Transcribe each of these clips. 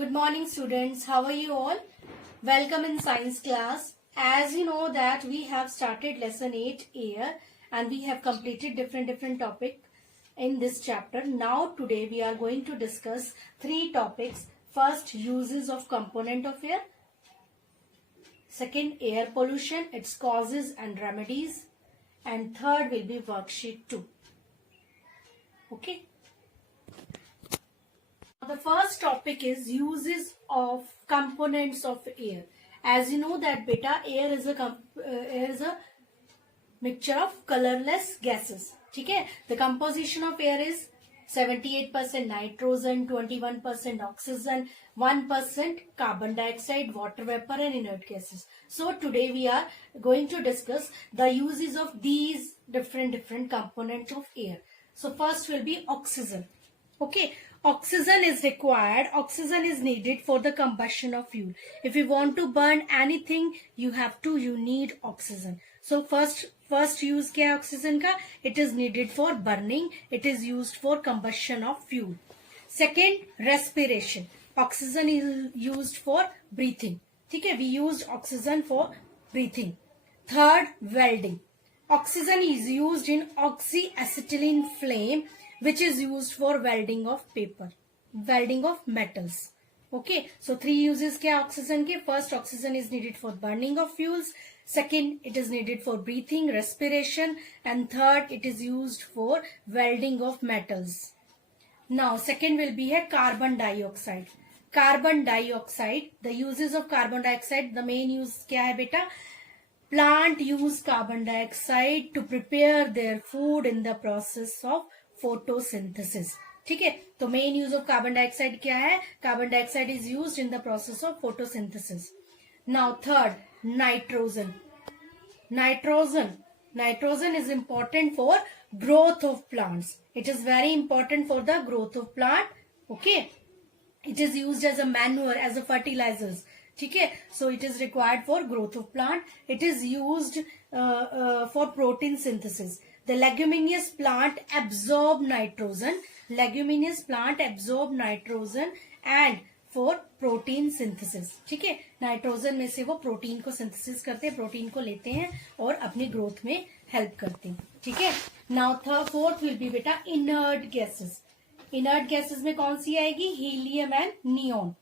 Good morning students, how are you all? Welcome in science class. As you know that we have started lesson 8 air and we have completed different topic in this chapter. Now today we are going to discuss 3 topics. First, uses of component of air. Second, air pollution, its causes and remedies. And third will be worksheet 2. Okay. The first topic is uses of components of air. As you know that beta, air is a mixture of colorless gases. Okay? The composition of air is 78% nitrogen, 21% oxygen, 1% carbon dioxide, water vapor and inert gases. So today we are going to discuss the uses of these different components of air. So first will be oxygen. Okay, oxygen is required. Oxygen is needed for the combustion of fuel. If you want to burn anything, you need oxygen. So first use क्या है oxygen का? It is needed for burning. It is used for combustion of fuel. Second, respiration. Oxygen is used for breathing. ठीक है? We used oxygen for breathing. Third, welding. Oxygen is used in oxyacetylene flame, which is used for welding of paper, welding of metals. Okay, so 3 uses क्या oxygen के? First, oxygen is needed for burning of fuels. Second, it is needed for breathing, respiration, and third, it is used for welding of metals. Now, second will be a carbon dioxide. Carbon dioxide, the uses of carbon dioxide, the main use क्या है बेटा? Plant use carbon dioxide to prepare their food in the process of photosynthesis. ठीक है, तो main use of carbon dioxide क्या है? Carbon dioxide is used in the process of photosynthesis. Now third, nitrogen. Nitrogen is important for growth of plants. It is very important for the growth of plant. Okay, it is used as a manure, as a fertilisers. ठीक है, so it is required for growth of plant. It is used for protein synthesis. The leguminous plant absorb nitrogen. Leguminous plant absorb nitrogen and for protein synthesis. ठीक है, nitrogen में से वो protein को synthesis करते हैं, प्रोटीन को लेते हैं और अपनी ग्रोथ में हेल्प करते हैं. ठीक है. नाउ फोर्थ विल बी बेटा इनर्ट गैसेस. इनर्ट गैसेस में कौन सी आएगी? Helium and neon.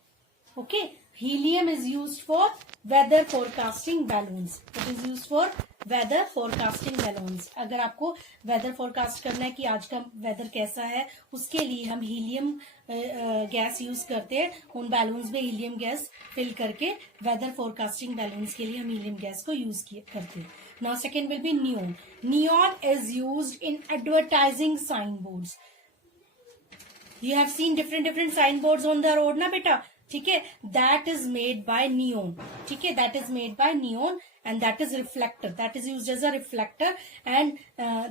Okay, helium is used for weather forecasting balloons. It is used for weather forecasting balloons. अगर आपको वेदर फोरकास्ट करना है कि आज का वेदर कैसा है, उसके लिए हम हीलियम गैस यूज करते हैं. उन बैलून्स में हीलियम गैस फिल करके वेदर फोरकास्टिंग बैलून्स के लिए हम हीलियम गैस को यूज करते हैं. Now second will be neon. Neon is used in advertising sign boards. You have seen different sign boards on the road ना बेटा. ठीक है, that is made by neon. ठीक है, that is made by neon and that is reflector. That is used as a reflector and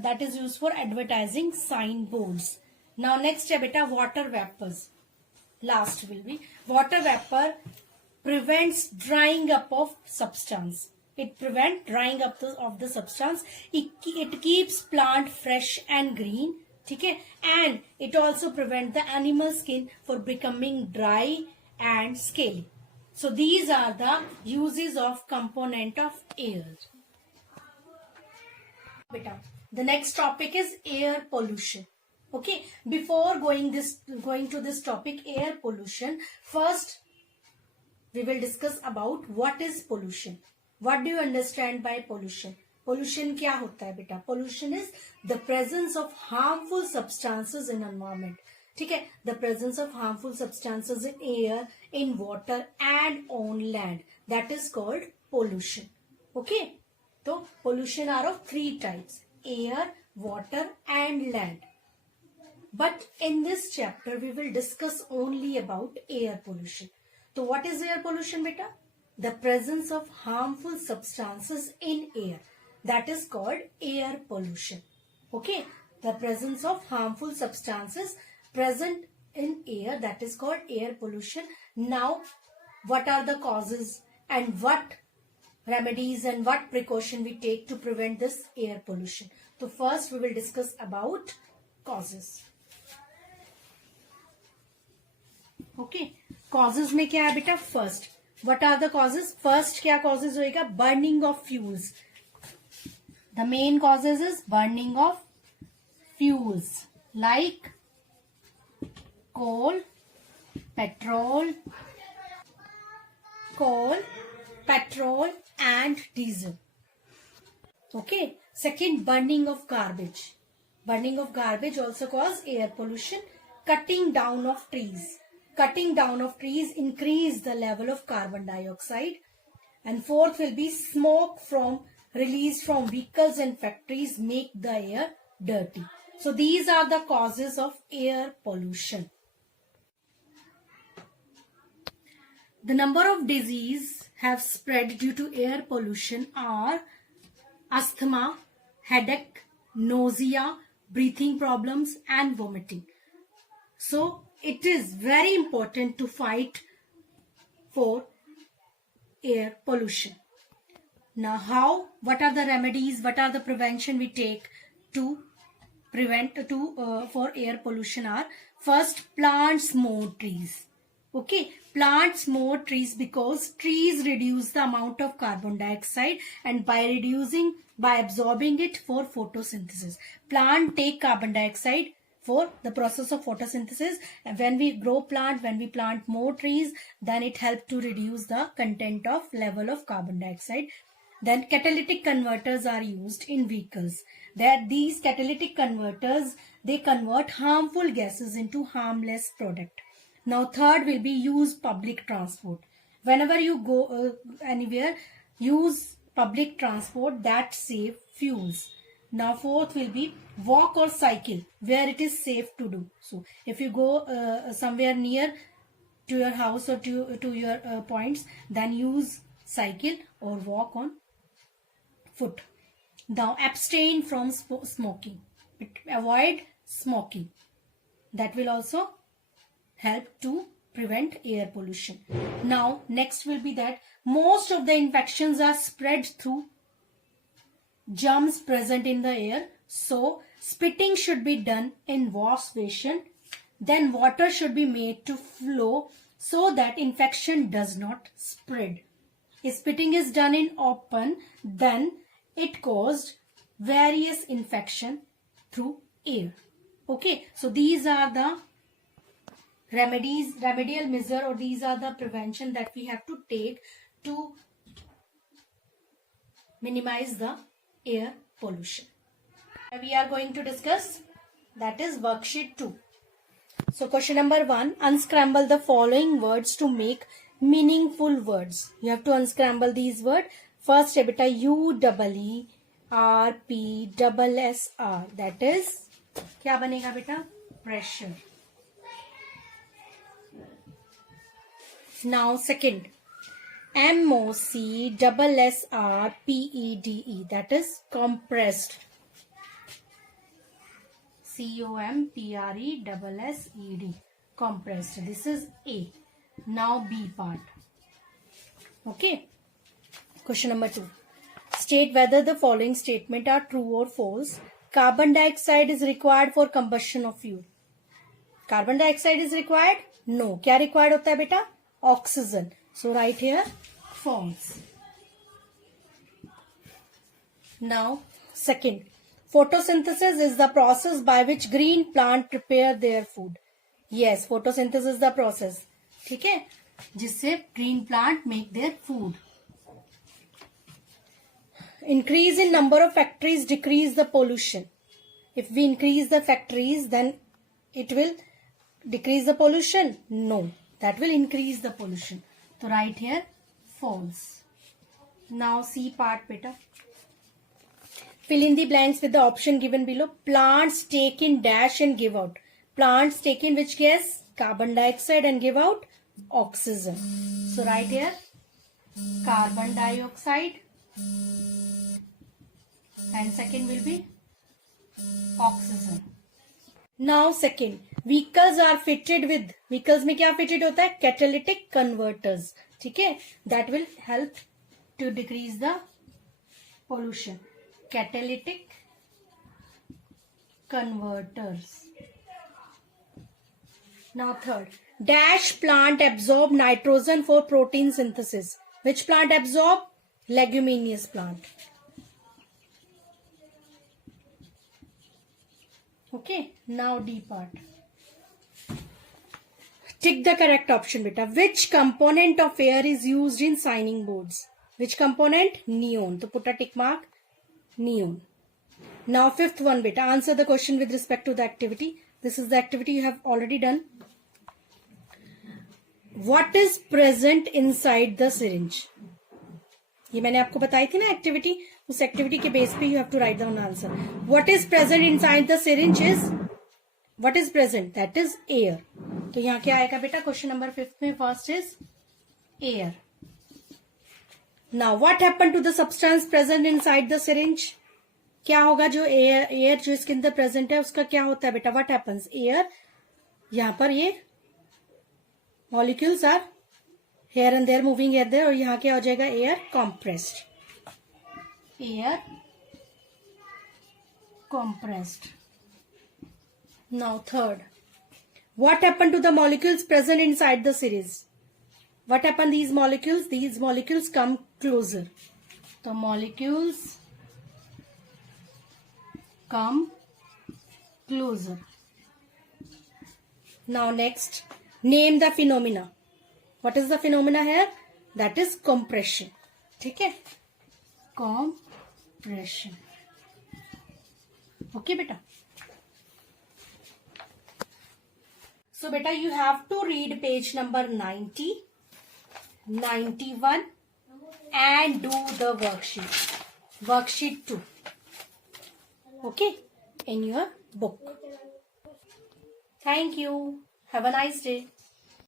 that is used for advertising sign boards. Now next है बेटा water vapors. Last will be water vapor prevents drying up of substance. It prevents drying up of the substance. It keeps plant fresh and green. ठीक है, and it also prevents the animal skin for becoming dry and scaly. So these are the uses of component of air. Beta, the next topic is air pollution. Okay, before going to this topic, air pollution, first we will discuss about what is pollution. What do you understand by pollution? Pollution क्या होता है बेटा? Pollution is the presence of harmful substances in environment. ठीक है, the presence of harmful substances in air, in water and on land. That is called pollution. Okay, so pollution are of 3 types: air, water and land. But in this chapter we will discuss only about air pollution. So what is air pollution beta? The presence of harmful substances in air. That is called air pollution. Okay, the presence of harmful substances present in air, that is called air pollution. Now, what are the causes and what remedies and what precaution we take to prevent this air pollution? So first we will discuss about causes. Okay, causes में क्या है बेटा? First, what are the causes? First क्या causes होएगा? Burning of fuels. The main causes is burning of fuels like coal, petrol, and diesel. Okay. Second, burning of garbage. Burning of garbage also cause air pollution. Cutting down of trees. Cutting down of trees increase the level of carbon dioxide. And fourth will be smoke from released from vehicles and factories make the air dirty. So these are the causes of air pollution. The number of diseases have spread due to air pollution are asthma, headache, nausea, breathing problems and vomiting. So it is very important to fight for air pollution. Now how? What are the remedies? What are the prevention we take to prevent for air pollution are? First, plants more trees. Okay, plants more trees because trees reduce the amount of carbon dioxide and by absorbing it for photosynthesis. Plant take carbon dioxide for the process of photosynthesis, and when we grow plant, when we plant more trees, then it helps to reduce the content of level of carbon dioxide. Then catalytic converters are used in vehicles. These catalytic converters, they convert harmful gases into harmless product. Now third will be use public transport. Whenever you go anywhere, use public transport that save fuels. Now fourth will be walk or cycle where it is safe to do. So if you go somewhere near to your house or to your points, then use cycle or walk on foot. Now abstain from smoking. Avoid smoking. That will also help to prevent air pollution. Now next will be that most of the infections are spread through germs present in the air. So spitting should be done in wash basin. Then water should be made to flow so that infection does not spread. If spitting is done in open, then it caused various infection through air. Okay, so these are the remedial measure, or these are the prevention that we have to take to minimize the air pollution. We are going to discuss, that is worksheet 2. So question number 1, unscramble the following words to make meaningful words. You have to unscramble these words. First है बेटा UEERPSSR, that is क्या बनेगा बेटा? Pressure. Now second, MOCSSRPEDE, that is compressed. COMPRESSED, compressed. This is A. Now B part. Okay. Question number 2. State whether the following statement are true or false. Carbon dioxide is required for combustion of fuel. Carbon dioxide is required? No. क्या required होता है बेटा? Oxygen. So write here false. Now second, photosynthesis is the process by which green plant prepare their food. Yes, photosynthesis is the process. ठीक है, जिससे green plant make their food. Increase in number of factories decrease the pollution. If we increase the factories, then it will decrease the pollution? No, that will increase the pollution. So write here false. Now C part beta. Fill in the blanks with the option given below. Plants take in dash and give out. Plants take in which gas? Carbon dioxide and give out oxygen. So write here carbon dioxide and second will be oxygen. Now second, vehicles are fitted with, vehicles में क्या fitted होता है? Catalytic converters. ठीक है, that will help to decrease the pollution. Catalytic converters. Now third, dash plant absorb nitrogen for protein synthesis. Which plant absorb? Leguminous plant. Okay, now D part. Tick the correct option, beta. Which component of air is used in signing boards? Which component? Neon. So put a tick mark. Neon. Now fifth one, beta. Answer the question with respect to the activity. This is the activity you have already done. What is present inside the syringe? ये मैंने आपको बताई थी ना activity. उस activity के base पे you have to write down answer. What is present inside the syringe is, what is present? That is air. तो यहाँ क्या आएगा बेटा क्वेश्चन नंबर 5 में? First is air. Now what happen to the substance present inside the syringe? क्या होगा जो air जो इसके अंदर प्रेजेंट है उसका क्या होता है बेटा? What happens? एयर, यहाँ पर ये molecules are here and there moving here there, और यहाँ क्या हो जाएगा? Air compressed. Air compressed. Now third, what happened to the molecules present inside the series? What happened these molecules? These molecules come closer. The molecules come closer. Now next, name the phenomena. What is the phenomena here? That is compression. ठीक है, compression. Okay beta. So beta, you have to read page number 90, 91 and do the worksheet. Worksheet 2. Okay, in your book. Thank you. Have a nice day.